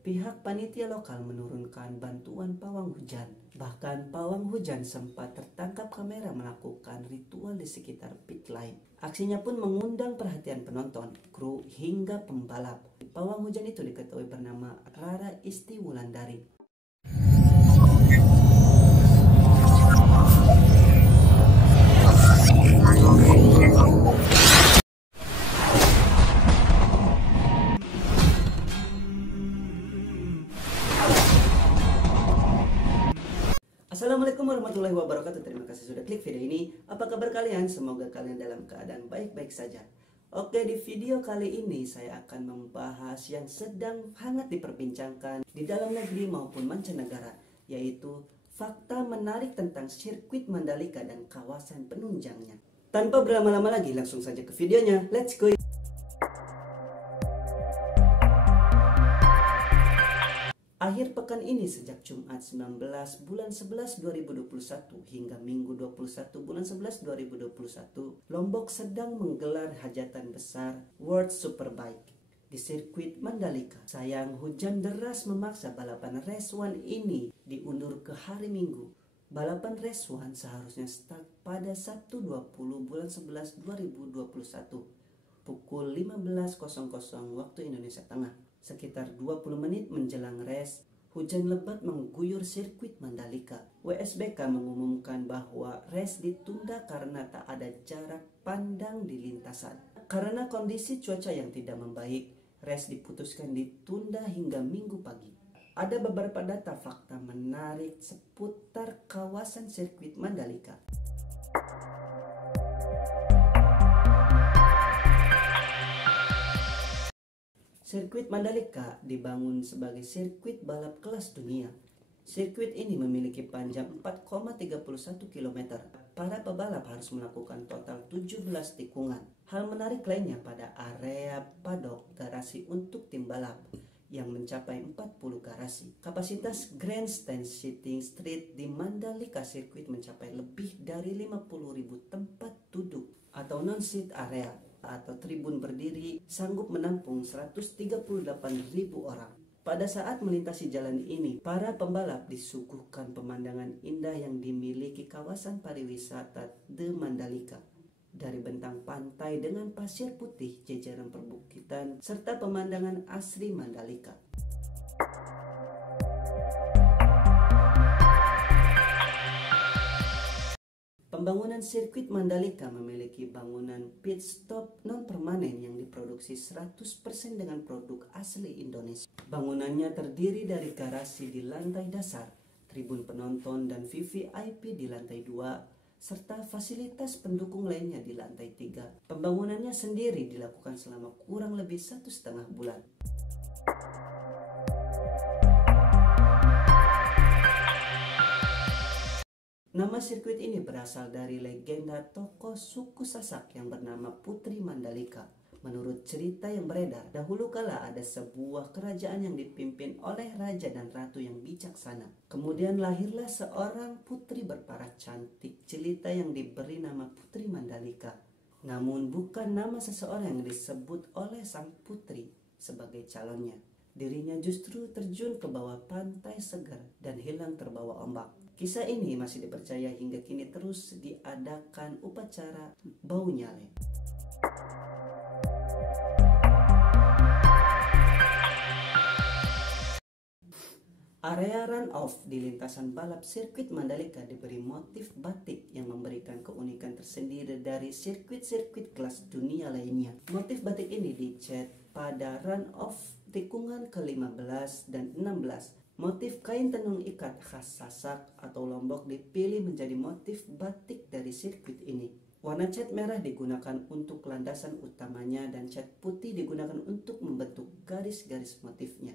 pihak panitia lokal menurunkan bantuan pawang hujan. Bahkan pawang hujan sempat tertangkap kamera melakukan ritual di sekitar pit lane. Aksinya pun mengundang perhatian penonton, kru hingga pembalap. Pawang hujan itu diketahui bernama Rara Isti Wulandari. Assalamualaikum warahmatullahi wabarakatuh. Terima kasih sudah klik video ini. Apa kabar kalian? Semoga kalian dalam keadaan baik-baik saja. Oke, di video kali ini saya akan membahas yang sedang hangat diperbincangkan di dalam negeri maupun mancanegara, yaitu fakta menarik tentang sirkuit Mandalika dan kawasan penunjangnya. Tanpa berlama-lama lagi, langsung saja ke videonya. Let's go! Akhir pekan ini sejak Jumat 19 bulan 11 2021 hingga Minggu 21 bulan 11 2021, Lombok sedang menggelar hajatan besar World Superbike di sirkuit Mandalika. Sayang, hujan deras memaksa balapan Race 1 ini diundur ke hari Minggu. Balapan Race 1 seharusnya start pada Sabtu 20 bulan 11 2021 pukul 15.00 waktu Indonesia Tengah. Sekitar 20 menit menjelang race, hujan lebat mengguyur sirkuit Mandalika. WSBK mengumumkan bahwa race ditunda karena tak ada jarak pandang di lintasan. Karena kondisi cuaca yang tidak membaik, race diputuskan ditunda hingga Minggu pagi. Ada beberapa data fakta menarik seputar kawasan sirkuit Mandalika. Sirkuit Mandalika dibangun sebagai sirkuit balap kelas dunia. Sirkuit ini memiliki panjang 4,31 km. Para pebalap harus melakukan total 17 tikungan. Hal menarik lainnya pada area paddock garasi untuk tim balap yang mencapai 40 garasi. Kapasitas grandstand seating street di Mandalika Sirkuit mencapai lebih dari 50.000 tempat duduk atau non-seat area atau tribun berdiri sanggup menampung 138.000 orang. Pada saat melintasi jalan ini, para pembalap disuguhkan pemandangan indah yang dimiliki kawasan pariwisata The Mandalika. Dari bentang pantai dengan pasir putih, jajaran perbukitan, serta pemandangan asri Mandalika. Pembangunan sirkuit Mandalika memiliki bangunan pit stop non-permanen yang diproduksi 100% dengan produk asli Indonesia. Bangunannya terdiri dari garasi di lantai dasar, tribun penonton dan VVIP di lantai 2, serta fasilitas pendukung lainnya di lantai 3. Pembangunannya sendiri dilakukan selama kurang lebih 1,5 bulan. Nama sirkuit ini berasal dari legenda tokoh suku Sasak yang bernama Putri Mandalika. Menurut cerita yang beredar, dahulu kala ada sebuah kerajaan yang dipimpin oleh raja dan ratu yang bijaksana. Kemudian lahirlah seorang putri berparas cantik jelita yang diberi nama Putri Mandalika. Namun bukan nama seseorang yang disebut oleh sang putri sebagai calonnya. Dirinya justru terjun ke bawah pantai segar dan hilang terbawa ombak. Kisah ini masih dipercaya hingga kini terus diadakan upacara bau nyale. Area run-off di lintasan balap sirkuit Mandalika diberi motif batik yang memberikan keunikan tersendiri dari sirkuit-sirkuit kelas dunia lainnya. Motif batik ini dicat pada run-off tikungan ke-15 dan 16. Motif kain tenun ikat khas Sasak atau Lombok dipilih menjadi motif batik dari sirkuit ini. Warna cat merah digunakan untuk landasan utamanya dan cat putih digunakan untuk membentuk garis-garis motifnya.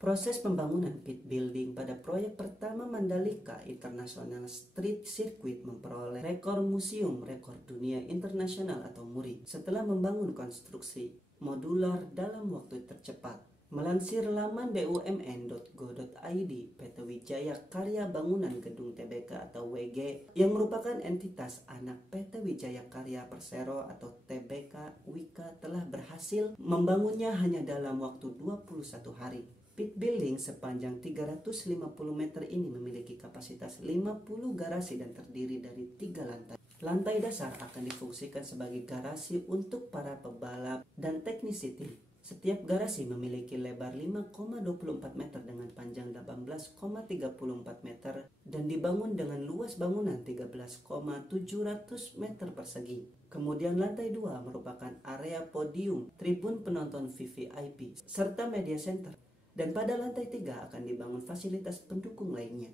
Proses pembangunan pit building pada proyek pertama Mandalika International Street Circuit memperoleh rekor Museum Rekor Dunia Internasional atau MURI setelah membangun konstruksi modular dalam waktu tercepat. Melansir laman bumn.go.id, PT Wijaya Karya Bangunan Gedung Tbk atau WG yang merupakan entitas anak PT Wijaya Karya Persero atau Tbk Wika telah berhasil membangunnya hanya dalam waktu 21 hari. Pit building sepanjang 350 meter ini memiliki kapasitas 50 garasi dan terdiri dari 3 lantai. Lantai dasar akan difungsikan sebagai garasi untuk para pebalap dan teknisi tim. Setiap garasi memiliki lebar 5,24 meter dengan panjang 18,34 meter dan dibangun dengan luas bangunan 13,700 meter persegi. Kemudian lantai 2 merupakan area podium, tribun penonton VVIP, serta media center. Dan pada lantai 3 akan dibangun fasilitas pendukung lainnya.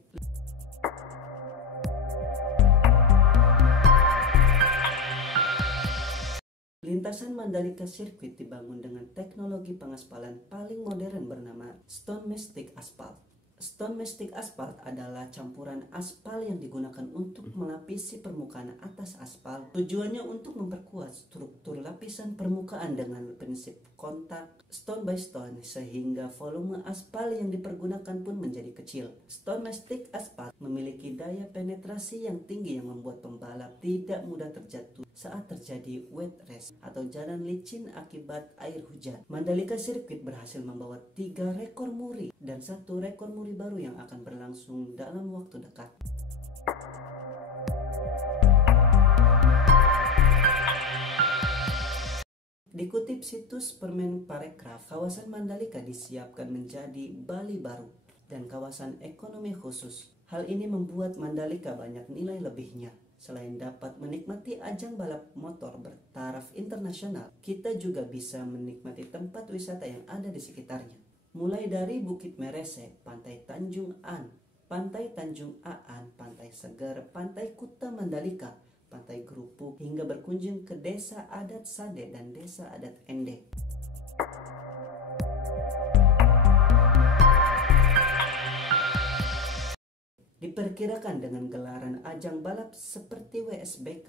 Lintasan Mandalika Circuit dibangun dengan teknologi pengaspalan paling modern bernama Stone Mastic Asphalt. Stone Mastic Asphalt adalah campuran aspal yang digunakan untuk melapisi permukaan atas aspal. Tujuannya untuk memperkuat struktur lapisan permukaan dengan prinsip kontak stone by stone sehingga volume aspal yang dipergunakan pun menjadi kecil. Stone Mastic Asphalt memiliki daya penetrasi yang tinggi yang membuat pembalap tidak mudah terjatuh saat terjadi wet race atau jalan licin akibat air hujan. Mandalika Circuit berhasil membawa 3 rekor muri dan 1 rekor muri baru yang akan berlangsung dalam waktu dekat. Dikutip situs Permen Parekraf, kawasan Mandalika disiapkan menjadi Bali baru dan kawasan ekonomi khusus. Hal ini membuat Mandalika banyak nilai lebihnya. Selain dapat menikmati ajang balap motor bertaraf internasional, kita juga bisa menikmati tempat wisata yang ada di sekitarnya. Mulai dari Bukit Merese, Pantai Tanjung An, Pantai Tanjung Aan, Pantai Segar, Pantai Kuta Mandalika, Pantai Gerupuk, hingga berkunjung ke Desa Adat Sade dan Desa Adat Ende. Diperkirakan dengan gelaran ajang balap seperti WSBK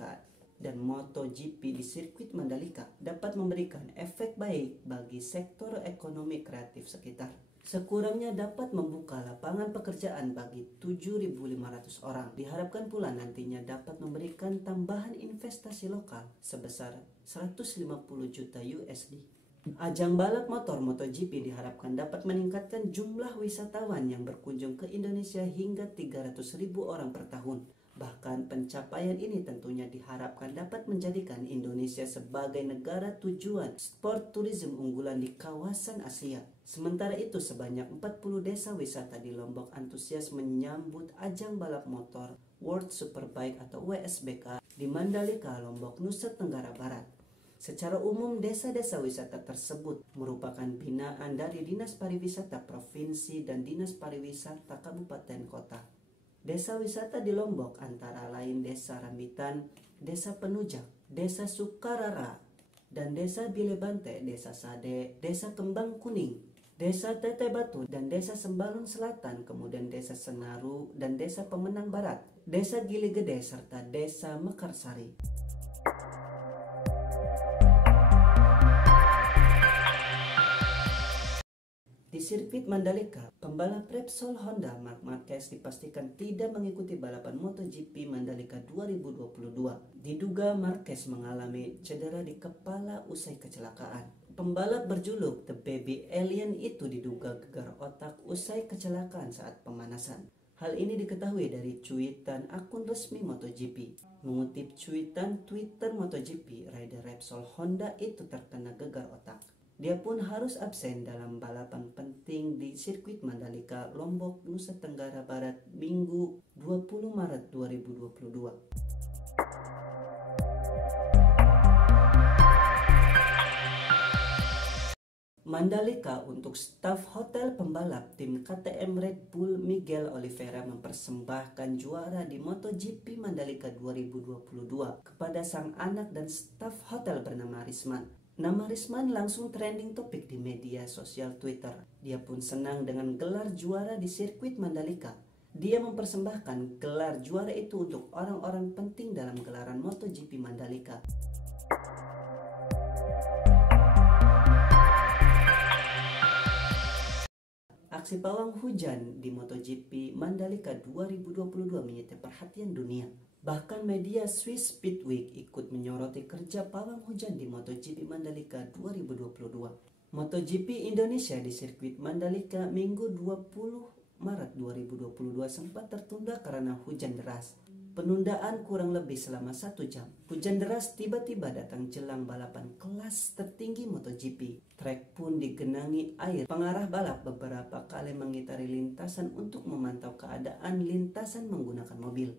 dan MotoGP di sirkuit Mandalika dapat memberikan efek baik bagi sektor ekonomi kreatif sekitar. Sekurangnya dapat membuka lapangan pekerjaan bagi 7.500 orang. Diharapkan pula nantinya dapat memberikan tambahan investasi lokal sebesar 150 juta USD. Ajang balap motor MotoGP diharapkan dapat meningkatkan jumlah wisatawan yang berkunjung ke Indonesia hingga 300.000 orang per tahun. Bahkan pencapaian ini tentunya diharapkan dapat menjadikan Indonesia sebagai negara tujuan sport tourism unggulan di kawasan Asia. Sementara itu sebanyak 40 desa wisata di Lombok antusias menyambut ajang balap motor World Superbike atau WSBK di Mandalika, Lombok, Nusa Tenggara Barat. Secara umum, desa-desa wisata tersebut merupakan binaan dari Dinas Pariwisata Provinsi dan Dinas Pariwisata Kabupaten Kota. Desa wisata di Lombok antara lain Desa Rambitan, Desa Penujak, Desa Sukarara, dan Desa Bilebante, Desa Sade, Desa Kembang Kuning, Desa Tete Batu, dan Desa Sembalun Selatan, kemudian Desa Senaru dan Desa Pemenang Barat, Desa Gili Gede, serta Desa Mekarsari. Di sirkuit Mandalika, pembalap Repsol Honda Marc Marquez dipastikan tidak mengikuti balapan MotoGP Mandalika 2022. Diduga Marquez mengalami cedera di kepala usai kecelakaan. Pembalap berjuluk The Baby Alien itu diduga gegar otak usai kecelakaan saat pemanasan. Hal ini diketahui dari cuitan akun resmi MotoGP. Mengutip cuitan Twitter MotoGP, rider Repsol Honda itu terkena gegar otak. Dia pun harus absen dalam balapan penting di sirkuit Mandalika, Lombok, Nusa Tenggara Barat, Minggu 20 Maret 2022. Mandalika untuk staf hotel pembalap tim KTM Red Bull Miguel Oliveira mempersembahkan juara di MotoGP Mandalika 2022 kepada sang anak dan staf hotel bernama Risman. Nama Risman langsung trending topik di media sosial Twitter. Dia pun senang dengan gelar juara di sirkuit Mandalika. Dia mempersembahkan gelar juara itu untuk orang-orang penting dalam gelaran MotoGP Mandalika. Aksi pawang hujan di MotoGP Mandalika 2022 menyita perhatian dunia. Bahkan media Swiss Speed Week ikut menyoroti kerja pawang hujan di MotoGP Mandalika 2022. MotoGP Indonesia di sirkuit Mandalika Minggu 20 Maret 2022 sempat tertunda karena hujan deras. Penundaan kurang lebih selama 1 jam. Hujan deras tiba-tiba datang jelang balapan kelas tertinggi MotoGP. Trek pun digenangi air. Pengarah balap beberapa kali mengitari lintasan untuk memantau keadaan lintasan menggunakan mobil.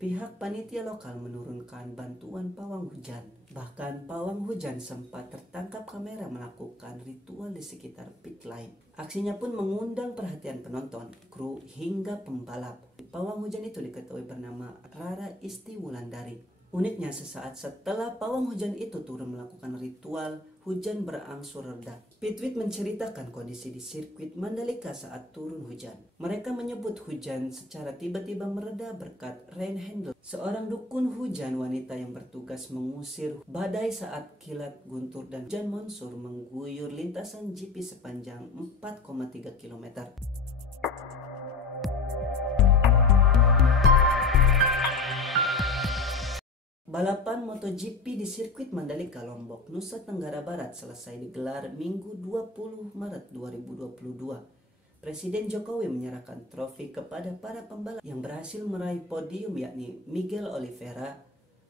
Pihak panitia lokal menurunkan bantuan pawang hujan. Bahkan pawang hujan sempat tertangkap kamera melakukan ritual di sekitar pit lane. Aksinya pun mengundang perhatian penonton, kru hingga pembalap. Pawang hujan itu diketahui bernama Rara Isti Wulandari. Uniknya sesaat setelah pawang hujan itu turun melakukan ritual, hujan berangsur reda. Pitwit menceritakan kondisi di sirkuit Mandalika saat turun hujan. Mereka menyebut hujan secara tiba-tiba mereda berkat rain handle, seorang dukun hujan wanita yang bertugas mengusir badai saat kilat guntur dan hujan monsur mengguyur lintasan GP sepanjang 4,3 km. Balapan MotoGP di sirkuit Mandalika Lombok, Nusa Tenggara Barat selesai digelar Minggu 20 Maret 2022. Presiden Jokowi menyerahkan trofi kepada para pembalap yang berhasil meraih podium yakni Miguel Oliveira,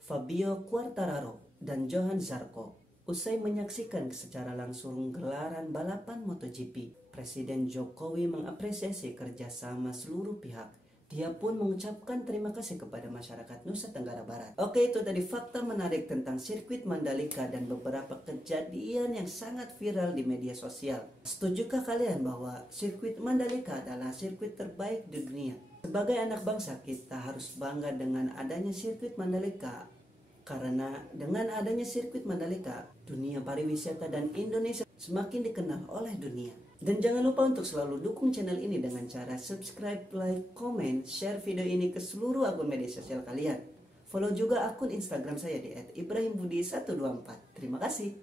Fabio Quartararo, dan Johan Zarco. Usai menyaksikan secara langsung gelaran balapan MotoGP, Presiden Jokowi mengapresiasi kerjasama seluruh pihak. Dia pun mengucapkan terima kasih kepada masyarakat Nusa Tenggara Barat. Oke, itu tadi fakta menarik tentang sirkuit Mandalika dan beberapa kejadian yang sangat viral di media sosial. Setujukah kalian bahwa sirkuit Mandalika adalah sirkuit terbaik di dunia? Sebagai anak bangsa, kita harus bangga dengan adanya sirkuit Mandalika. Karena dengan adanya sirkuit Mandalika, dunia pariwisata dan Indonesia semakin dikenal oleh dunia. Dan jangan lupa untuk selalu dukung channel ini dengan cara subscribe, like, comment, share video ini ke seluruh akun media sosial kalian. Follow juga akun Instagram saya di @ibrahimbudi124. Terima kasih.